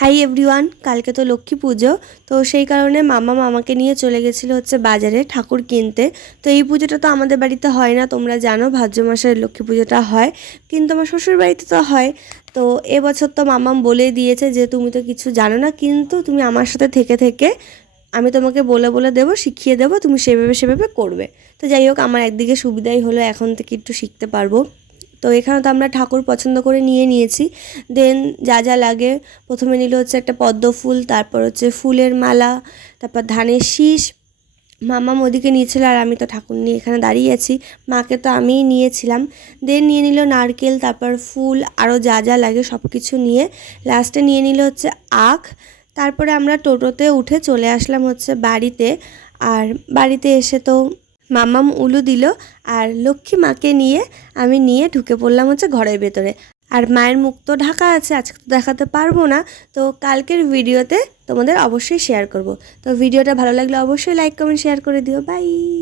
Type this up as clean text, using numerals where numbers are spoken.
Hi everyone, কালকে তো লক্ষ্মী পুজো। তো সেই কারণে মামা মামাকে নিয়ে চলে গেছিলো হচ্ছে বাজারে ঠাকুর কিনতে। তো এই পুজোটা তো আমাদের বাড়িতে হয় না, তোমরা জানো ভাদ্র মাসের লক্ষ্মী পুজোটা হয়, কিন্তু আমার শ্বশুর বাড়িতে তো হয়। তো এবছর তো মামাম বলে দিয়েছে যে তুমি তো কিছু জানো না, কিন্তু তুমি আমার সাথে থেকে থেকে আমি তোমাকে বলে বলে দেবো, শিখিয়ে দেবো, তুমি সেভাবে সেভাবে করবে। তো যাই হোক, আমার একদিকে সুবিধাই হলো, এখন থেকে একটু শিখতে পারবো। তো এখানে তো আমরা ঠাকুর পছন্দ করে নিয়েছি। দেন যা যা লাগে, প্রথমে নিল হচ্ছে একটা পদ্ম ফুল, তারপর হচ্ছে ফুলের মালা, তারপর ধানের শীষ। মামা ওদিকে নিয়েছিল আর আমি তো ঠাকুর নিয়ে এখানে দাঁড়িয়ে আছি, মাকে তো আমিই নিয়েছিলাম। দেন নিয়ে নিল নারকেল, তারপর ফুল, আরও যা যা লাগে সব কিছু নিয়ে লাস্টে নিয়ে নিল হচ্ছে আখ। তারপরে আমরা টোটোতে উঠে চলে আসলাম হচ্ছে বাড়িতে। আর বাড়িতে এসে তো মামাম উলু দিল, আর লক্ষ্মী মাকে নিয়ে আমি নিয়ে ঢুকে পড়লাম হচ্ছে ঘরের ভেতরে। আর মায়ের মুখ তো ঢাকা আছে, আজকে তো দেখাতে পারবো না, তো কালকের ভিডিওতে তোমাদের অবশ্যই শেয়ার করব। তো ভিডিওটা ভালো লাগলে অবশ্যই লাইক কমেন্ট শেয়ার করে দিও। বাই।